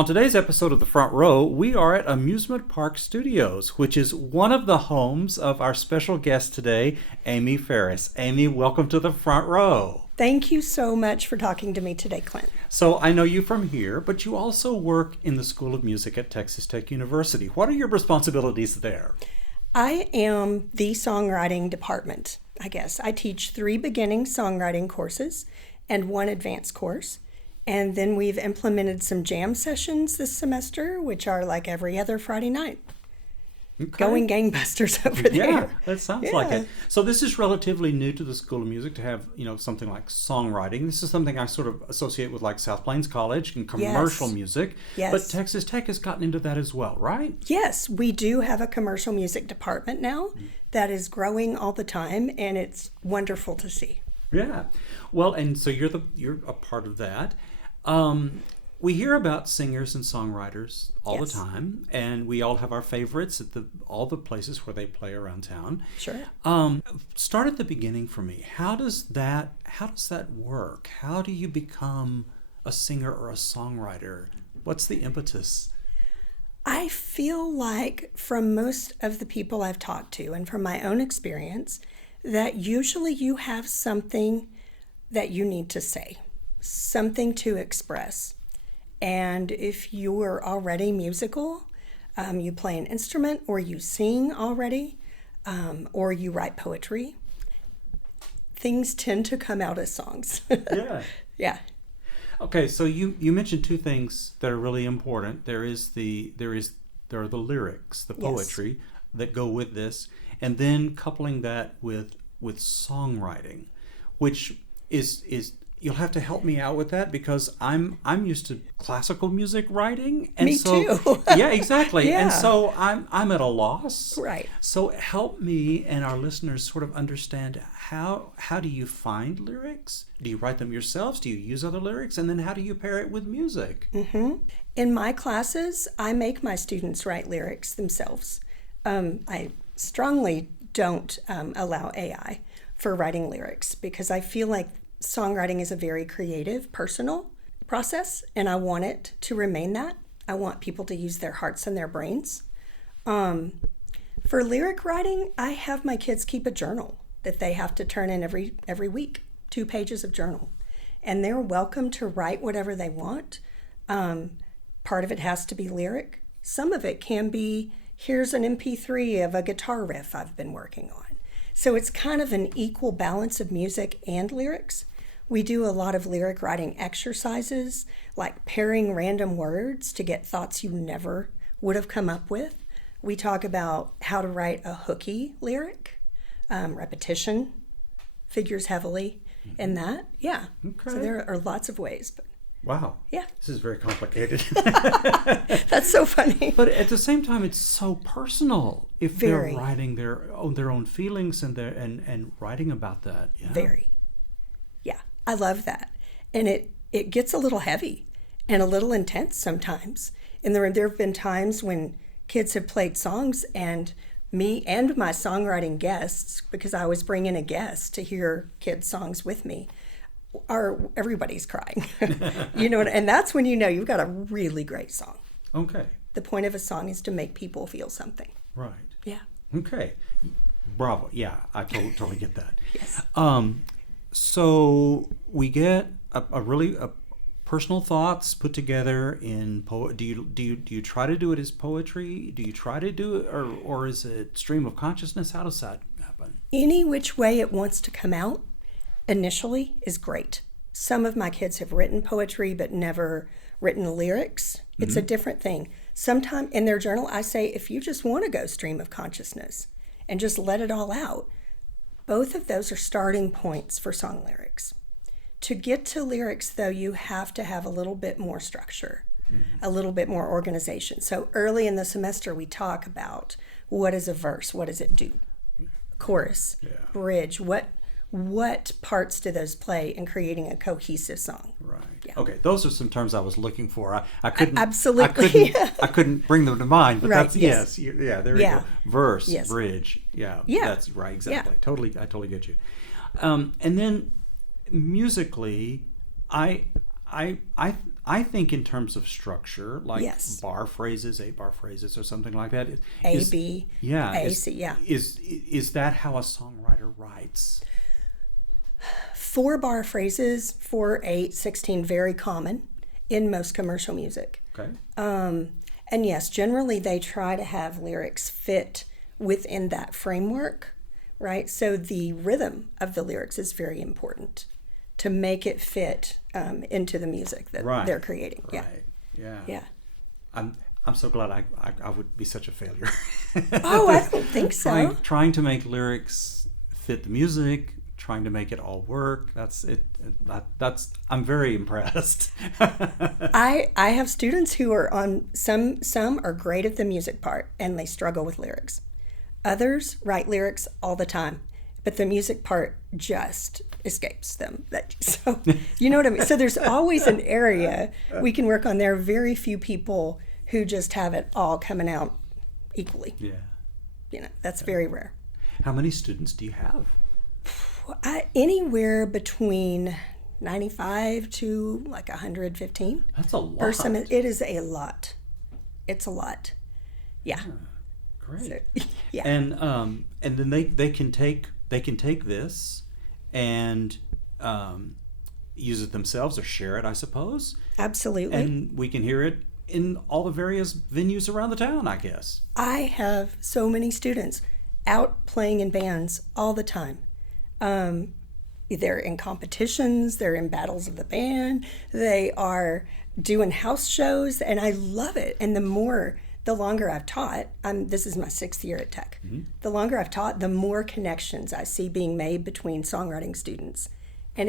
On today's episode of The Front Row, we are at Amusement Park Studios, which is one of the homes of our special guest today, Amy Faris. Amy, welcome to The Front Row. Thank you so much for talking to me today, Clint. So I know you from here, but you also work in the School of Music at Texas Tech University. What are your responsibilities there? I am the songwriting department, I guess. I teach 3 beginning songwriting courses and 1 advanced course. And then we've implemented some jam sessions this semester, which are like every other Friday night. Okay. Going gangbusters over there. Yeah, that sounds like it. So this is relatively new to the School of Music to have, something like songwriting. This is something I sort of associate with like South Plains College and commercial music. Yes. But Texas Tech has gotten into that as well, right? Yes, we do have a commercial music department now that is growing all the time, and it's wonderful to see. Yeah. Well, and so you're a part of that. We hear about singers and songwriters all the time, and we all have our favorites at all the places where they play around town. Sure. Start at the beginning for me. How does that work? How do you become a singer or a songwriter? What's the impetus? I feel like from most of the people I've talked to and from my own experience that usually you have something that you need to say, something to express. And if you are already musical, you play an instrument or you sing already, or you write poetry, things tend to come out as songs. Yeah. Yeah. Okay, so you mentioned 2 things that are really important. There are the lyrics, the poetry that go with this, and then coupling that with songwriting, which is you'll have to help me out with that because I'm used to classical music writing, and me too. Yeah, exactly. Yeah. And so I'm at a loss. Right. So help me and our listeners sort of understand how do you find lyrics? Do you write them yourselves? Do you use other lyrics? And then how do you pair it with music? Mm-hmm. In my classes, I make my students write lyrics themselves. I strongly don't allow AI for writing lyrics because I feel like songwriting is a very creative, personal process, and I want it to remain that. I want people to use their hearts and their brains. For lyric writing, I have my kids keep a journal that they have to turn in every week, 2 pages of journal. And they're welcome to write whatever they want. Part of it has to be lyric. Some of it can be, here's an MP3 of a guitar riff I've been working on. So it's kind of an equal balance of music and lyrics. We do a lot of lyric writing exercises, like pairing random words to get thoughts you never would have come up with. We talk about how to write a hooky lyric. Repetition figures heavily in that. Yeah. Okay. So there are lots of ways. But wow. Yeah. This is very complicated. That's so funny. But at the same time, it's so personal if Very. They're writing their own feelings and writing about that. Yeah. Very. Yeah. I love that. And it gets a little heavy and a little intense sometimes. And there have been times when kids have played songs and me and my songwriting guests, because I always bring in a guest to hear kids' songs with me, everybody's crying. And that's when you've got a really great song. Okay. The point of a song is to make people feel something. Right. Yeah. Okay. Bravo. Yeah, I totally get that. Yes. So we get a really personal thoughts put together in poet. Do you try to do it as poetry? Do you try to do it, or is it stream of consciousness? How does that happen? Any which way it wants to come out initially is great. Some of my kids have written poetry but never written lyrics. It's a different thing. Sometimes in their journal, I say, if you just want to go stream of consciousness and just let it all out, both of those are starting points for song lyrics. To get to lyrics, though, you have to have a little bit more structure, a little bit more organization. So early in the semester, we talk about what is a verse, what does it do? Chorus, bridge, what parts do those play in creating a cohesive song? Right. Yeah. Okay, those are some terms I was looking for. I couldn't absolutely. I couldn't bring them to mind, but right. That's yes. There we go. Verse, bridge. Yeah. That's right. Exactly. I totally get you. And then musically, I I think in terms of structure, like Yes. bar phrases, 8-bar phrases, or something like that. A, B, A, C, yeah. Is that how a songwriter writes? 4-bar phrases, 4, 8, 16, very common in most commercial music. Okay. And yes, generally they try to have lyrics fit within that framework, right? So the rhythm of the lyrics is very important to make it fit into the music that they're creating. Right. Yeah. Yeah. I'm so glad I would be such a failure. Oh, I don't think so. Trying to make lyrics fit the music, trying to make it all work. That's it. I'm very impressed. I have students who are on some are great at the music part and they struggle with lyrics. Others write lyrics all the time, but the music part just escapes them. So you know what I mean? So there's always an area we can work on. There are very few people who just have it all coming out equally. Yeah. You know, that's very rare. How many students do you have? Anywhere between 95 to like 115. That's a lot. It is a lot. It's a lot. Yeah. Great. So, yeah. And then they can take this and use it themselves or share it, I suppose. Absolutely. And we can hear it in all the various venues around the town, I guess. I have so many students out playing in bands all the time. They're in competitions, they're in battles of the band, they are doing house shows, and I love it. And the longer I've taught, this is my 6th year at Tech. Mm-hmm. The longer I've taught, the more connections I see being made between songwriting students. And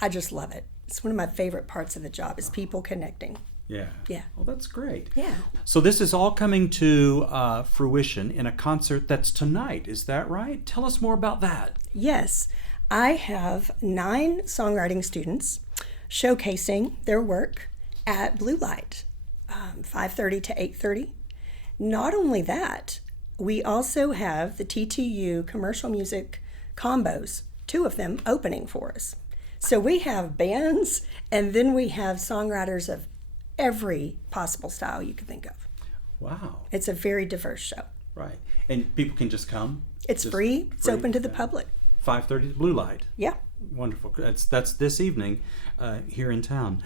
I just love it. It's one of my favorite parts of the job is people connecting. Yeah. Yeah. Well, that's great. Yeah. So this is all coming to fruition in a concert that's tonight. Is that right? Tell us more about that. Yes. I have 9 songwriting students showcasing their work at Blue Light, 5:30 to 8:30. Not only that, we also have the TTU commercial music combos, 2 of them opening for us. So we have bands, and then we have songwriters of every possible style you could think of. Wow. It's a very diverse show. Right. And people can just come? It's free. It's open to the public. 5:30 to Blue Light. Yeah. Wonderful. That's this evening here in town.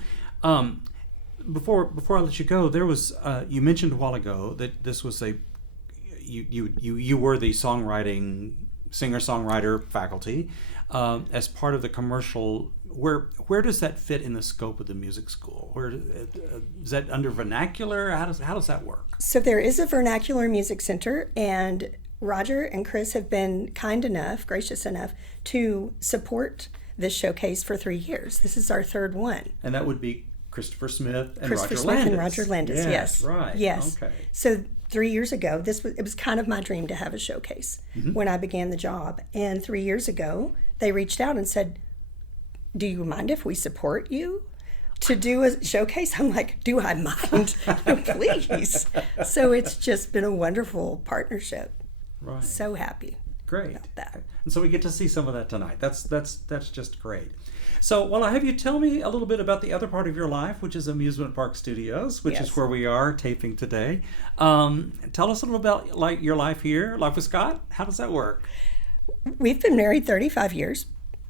Before I let you go, there was you mentioned a while ago that this was you were the singer-songwriter faculty as part of the commercial. Where does that fit in the scope of the music school? Where is that under vernacular? How does that work? So there is a vernacular music center, and Roger and Chris have been gracious enough to support this showcase for 3 years. This is our 3rd one. And that would be Christopher Smith and Christopher Roger Smith Landis. and Roger Landis, yes. Right. Yes. Okay. So 3 years ago, it was kind of my dream to have a showcase when I began the job. And 3 years ago, they reached out and said, do you mind if we support you to do a showcase? I'm like, do I mind? Please. So it's just been a wonderful partnership. Right. So happy. Great. About that. And so we get to see some of that tonight. That's just great. So, well, I have you tell me a little bit about the other part of your life, which is Amusement Park Studios, which is where we are taping today. Tell us a little about your life here, life with Scott. How does that work? We've been married 35 years,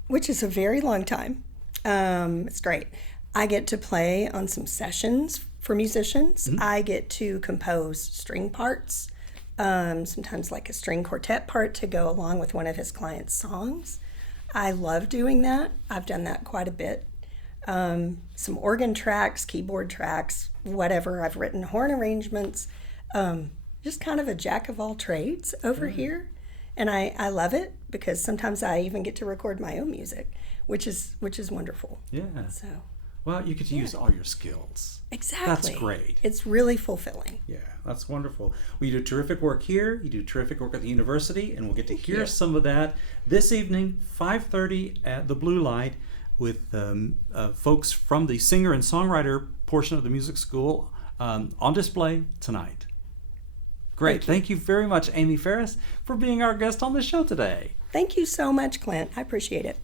which is a very long time. It's great. I get to play on some sessions for musicians. Mm-hmm. I get to compose string parts, sometimes like a string quartet part to go along with one of his clients' songs. I love doing that. I've done that quite a bit. Some organ tracks, keyboard tracks, whatever. I've written horn arrangements. Just kind of a jack of all trades over here. And I love it because sometimes I even get to record my own music, which is wonderful. Yeah. So. Well, you get to use all your skills. Exactly. That's great. It's really fulfilling. Yeah, that's wonderful. Well, you do terrific work here. You do terrific work at the university, and we'll get to hear some of that this evening, 5:30 at the Blue Light, with folks from the singer and songwriter portion of the music school on display tonight. Great. Thank you very much, Amy Faris, for being our guest on the show today. Thank you so much, Clint. I appreciate it.